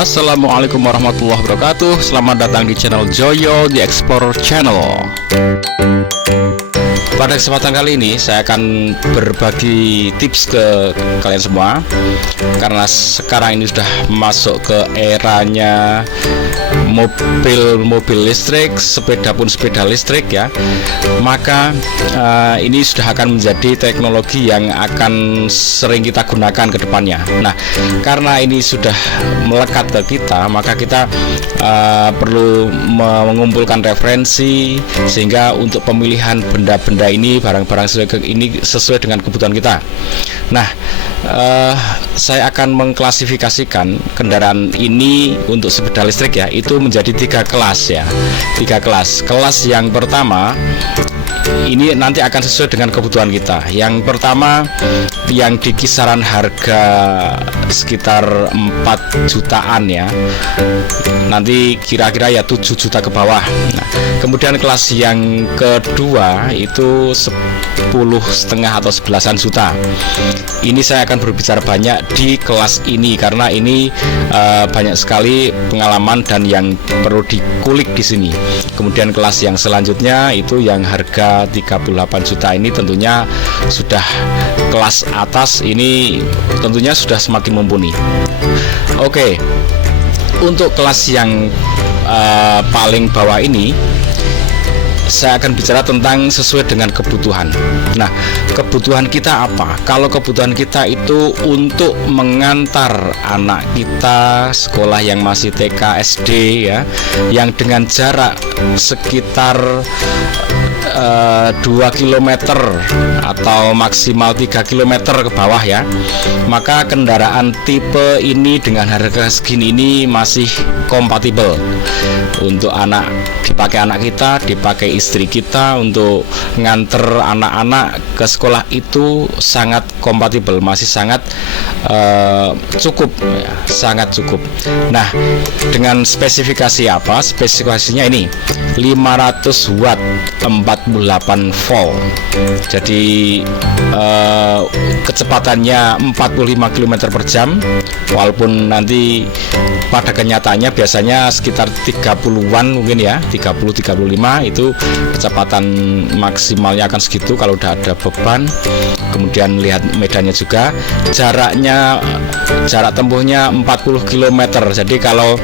Assalamualaikum warahmatullahi wabarakatuh. Selamat datang di channel Joyo The Explorer Channel. Pada kesempatan kali ini saya akan berbagi tips ke kalian semua. Karena sekarang ini sudah masuk ke eranya mobil listrik, sepeda pun sepeda listrik ya. Maka ini sudah akan menjadi teknologi yang akan sering kita gunakan ke depannya. Nah, karena ini sudah melekat ke kita, maka kita perlu mengumpulkan referensi sehingga untuk pemilihan benda-benda ini, barang-barang ini sesuai dengan kebutuhan kita. Nah, saya akan mengklasifikasikan kendaraan ini untuk sepeda listrik ya, itu menjadi 3 kelas ya. 3 kelas. Kelas yang pertama ini nanti akan sesuai dengan kebutuhan kita. Yang pertama yang di kisaran harga sekitar 4 jutaan ya. Nanti kira-kira ya 7 juta ke bawah. Nah, kemudian kelas yang kedua itu 10,5 atau 11-an juta. Ini saya akan berbicara banyak di kelas ini karena ini banyak sekali pengalaman dan yang perlu dikulik di sini. Kemudian kelas yang selanjutnya itu yang harga 38 juta, ini tentunya sudah kelas atas, ini tentunya sudah semakin mumpuni. Oke. Untuk kelas yang paling bawah ini saya akan bicara tentang sesuai dengan kebutuhan. Nah, kebutuhan kita apa? Kalau kebutuhan kita itu untuk mengantar anak kita sekolah yang masih TK, SD ya, yang dengan jarak sekitar 2 km atau maksimal 3 km ke bawah ya, maka kendaraan tipe ini dengan harga segini ini masih kompatibel untuk dipakai anak kita, dipakai istri kita untuk nganter anak-anak ke sekolah, itu sangat kompatibel, masih sangat cukup ya, sangat cukup. Nah, dengan spesifikasi apa? Spesifikasinya ini 500 watt 48 volt. Jadi kecepatannya 45 km per jam, walaupun nanti pada kenyataannya biasanya sekitar 30-an mungkin ya, 30-35 itu kecepatan maksimalnya akan segitu kalau udah ada beban. Kemudian lihat medannya juga, jarak tempuhnya 40 km. Jadi kalau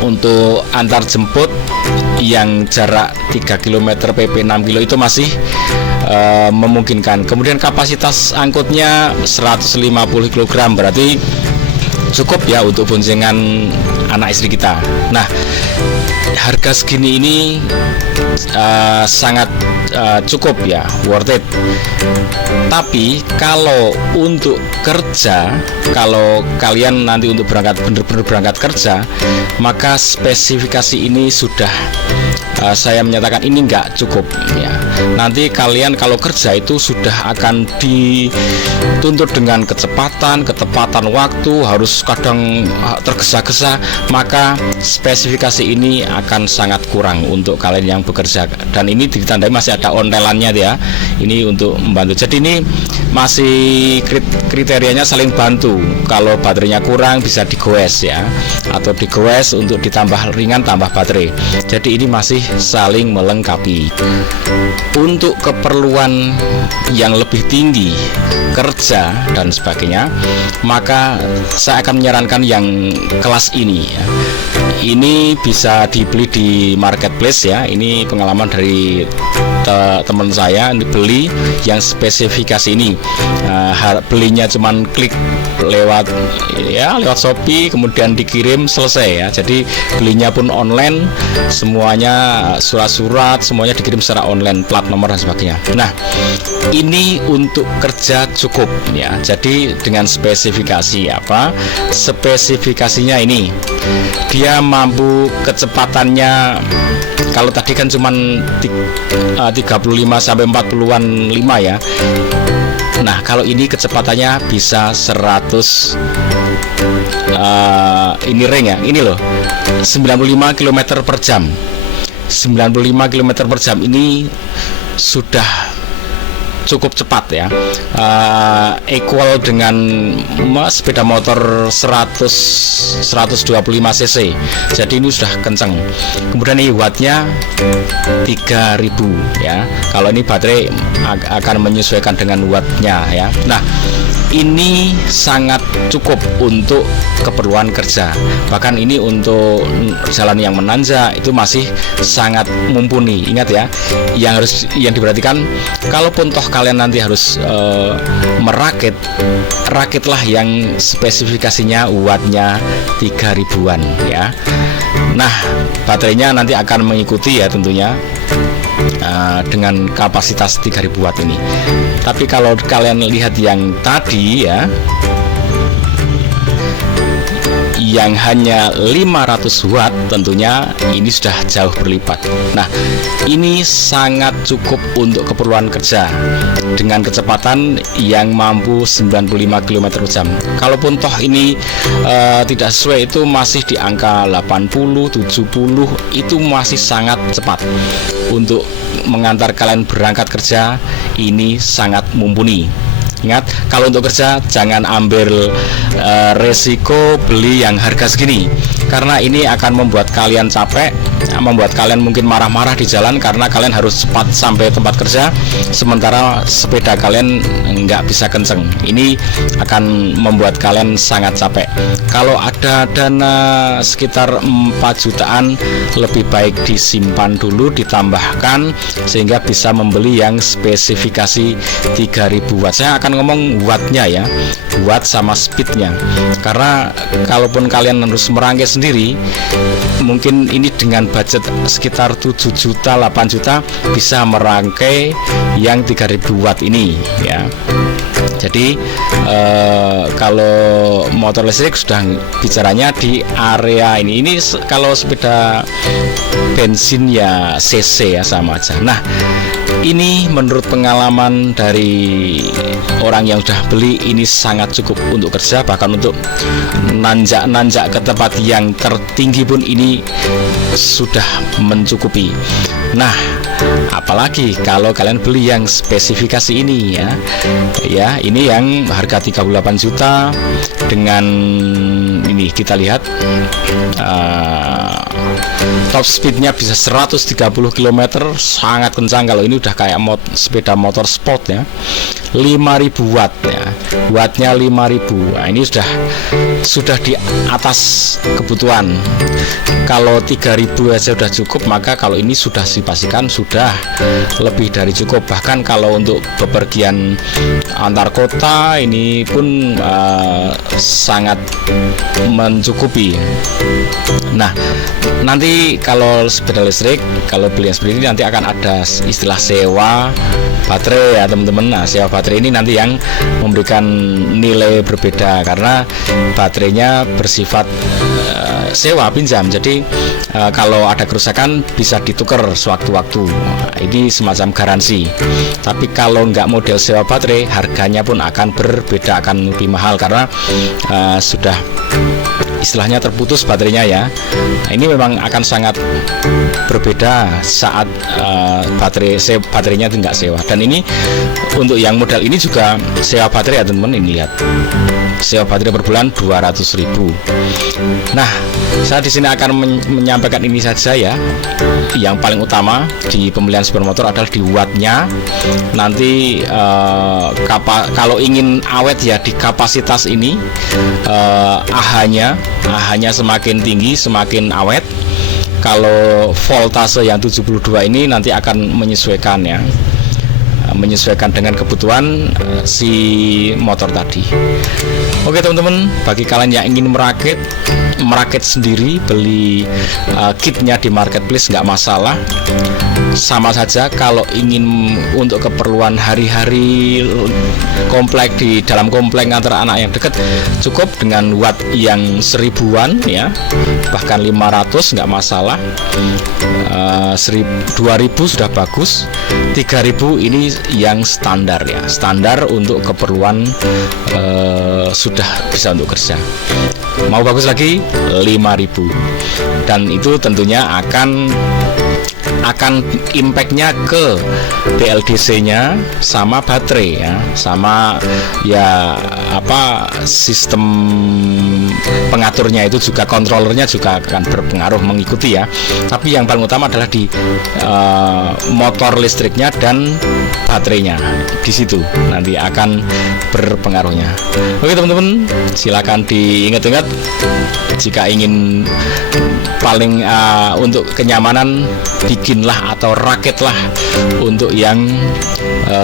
untuk antar jemput yang jarak 3 km PP 6 kilo itu masih memungkinkan. Kemudian kapasitas angkutnya 150 kg, berarti cukup ya untuk boncengan anak istri kita. Nah, harga segini ini sangat cukup ya, worth it. Tapi kalau untuk kerja, kalau kalian nanti untuk benar-benar berangkat kerja, maka spesifikasi ini sudah saya menyatakan ini nggak cukup ya. Nanti kalian kalau kerja itu sudah akan dituntut dengan ketepatan waktu, harus kadang tergesa-gesa, maka spesifikasi ini akan sangat kurang untuk kalian yang bekerja. Dan ini ditandai masih ada ontelannya ya, ini untuk membantu. Jadi ini masih kriterianya saling bantu. Kalau baterainya kurang bisa digoes ya, atau digoes untuk ditambah ringan tambah baterai. Jadi ini masih saling melengkapi. Untuk keperluan yang lebih tinggi, kerja dan sebagainya, maka saya akan menyarankan yang kelas ini ya. Ini bisa dibeli di marketplace ya. Ini pengalaman dari teman saya, dibeli yang spesifikasi ini. Belinya cuman klik lewat Shopee, kemudian dikirim, selesai ya. Jadi belinya pun online, semuanya surat-surat semuanya dikirim secara online, plat nomor dan sebagainya. Nah, ini untuk kerja cukup ya. Jadi dengan spesifikasi apa? Spesifikasinya ini, dia mampu kecepatannya, kalau tadi kan cuman 35 sampai 40-an 5 ya. Nah, kalau ini kecepatannya bisa 100 ini ring ya. Ini loh, 95 km per jam. 95 km per jam ini sudah cukup cepat ya, equal dengan sepeda motor 125 cc. Jadi ini sudah kenceng. Kemudian ini wattnya 3000 ya. Kalau ini baterai akan menyesuaikan dengan wattnya ya. Nah, ini sangat cukup untuk keperluan kerja. Bahkan ini untuk jalan yang menanjak itu masih sangat mumpuni. Ingat ya, yang diperhatikan, kalaupun toh kalian nanti harus rakitlah yang spesifikasinya wattnya 3000-an ya. Nah, baterainya nanti akan mengikuti ya tentunya dengan kapasitas 3000 watt ini. Tapi kalau kalian lihat yang tadi ya, yang hanya 500 watt, tentunya ini sudah jauh berlipat. Nah, ini sangat cukup untuk keperluan kerja dengan kecepatan yang mampu 95 km per jam. Kalaupun toh ini tidak sesuai, itu masih di angka 80, 70, itu masih sangat cepat untuk mengantar kalian berangkat kerja. Ini sangat mumpuni. Ingat, kalau untuk kerja jangan ambil resiko beli yang harga segini, karena ini akan membuat kalian capek, membuat kalian mungkin marah-marah di jalan karena kalian harus cepat sampai tempat kerja, sementara sepeda kalian nggak bisa kenceng. Ini akan membuat kalian sangat capek. Kalau ada dana sekitar 4 jutaan, lebih baik disimpan dulu, ditambahkan sehingga bisa membeli yang spesifikasi 3000 watt. Saya akan ngomong wattnya ya, watt sama speednya, karena kalaupun kalian harus merangkai sendiri, mungkin ini dengan budget sekitar 7 juta, 8 juta bisa merangkai yang 3000 watt ini ya. Jadi kalau motor listrik sudah bicaranya di area ini. Ini kalau sepeda bensin ya CC ya, sama aja. Nah, ini menurut pengalaman dari orang yang sudah beli, ini sangat cukup untuk kerja, bahkan untuk nanjak-nanjak ke tempat yang tertinggi pun ini sudah mencukupi. Nah, apalagi kalau kalian beli yang spesifikasi ini ya. Ya, ini yang harga 38 juta dengan ini kita lihat top speednya bisa 130 km, sangat kencang. Kalau ini udah kayak sepeda motor sport ya. 5000 watt ya, wattnya 5000. Nah, ini sudah di atas kebutuhan. Kalau 3000 aja sudah cukup, maka kalau ini sudah dipastikan sudah lebih dari cukup. Bahkan kalau untuk bepergian antar kota ini pun sangat mencukupi. Nah, nanti kalau sepeda listrik, kalau beli yang seperti ini nanti akan ada istilah sewa baterai ya teman-teman. Nah, sewa baterai ini nanti yang memberikan nilai berbeda, karena baterainya bersifat sewa pinjam. Jadi kalau ada kerusakan bisa ditukar sewaktu-waktu. Nah, ini semacam garansi. Tapi kalau nggak model sewa baterai, harganya pun akan berbeda, akan lebih mahal karena sudah istilahnya terputus baterainya ya. Nah, ini memang akan sangat berbeda saat baterainya itu nggak sewa. Dan ini untuk yang model ini juga sewa baterai ya teman-teman. Ini lihat, sewa baterai per bulan 200.000. Nah, saya di sini akan menyampaikan ini saja ya. Yang paling utama di pembelian sepeda motor adalah di wattnya. Nanti kalau ingin awet ya di kapasitas ini, AH-nya semakin tinggi semakin awet. Kalau voltase yang 72 ini nanti akan menyesuaikan ya, menyesuaikan dengan kebutuhan si motor tadi. Oke teman-teman, bagi kalian yang ingin merakit sendiri, beli kitnya di marketplace nggak masalah. Sama saja kalau ingin untuk keperluan hari-hari komplek, di dalam komplek antara anak yang dekat, cukup dengan watt yang 1000-an ya, bahkan 500 nggak masalah. 2000 sudah bagus. 3000 ini yang standar ya, standar untuk keperluan sudah bisa untuk kerja. Mau bagus lagi 5000, dan itu tentunya akan akan impactnya ke BLDC-nya sama baterai ya, sama ya sistem pengaturnya itu juga, kontrolernya juga akan berpengaruh mengikuti ya. Tapi yang paling utama adalah di motor listriknya dan baterainya, di situ nanti akan berpengaruhnya. Oke teman-teman, silakan diingat-ingat jika ingin paling untuk kenyamanan, bikinlah atau raketlah untuk yang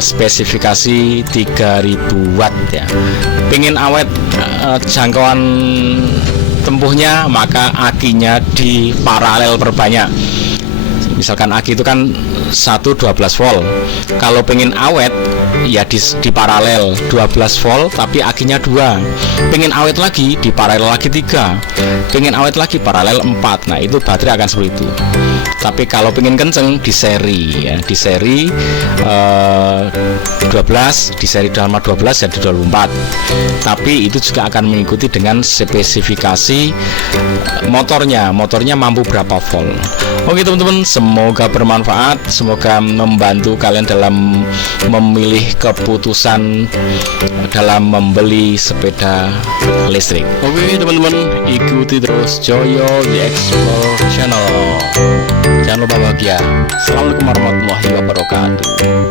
spesifikasi 3000 watt ya. Pengen awet jangkauan tempuhnya, maka akinya di paralel perbanyak. Misalkan aki itu kan 12 volt. Kalau pengen awet ya di paralel 12 volt tapi akinya 2. Pengen awet lagi di paralel lagi 3. Pengen awet lagi paralel 4. Nah, itu baterai akan seperti itu. Tapi kalau pengen kenceng di seri ya, di seri 12, di seri drama 12 jadi 24. Tapi itu juga akan mengikuti dengan spesifikasi motornya mampu berapa volt. Oke teman-teman, semoga bermanfaat, semoga membantu kalian dalam memilih keputusan dalam membeli sepeda listrik. Oke teman-teman, ikuti terus Joyo The Explore Channel. Jangan lupa bahagia. Assalamualaikum warahmatullahi wabarakatuh.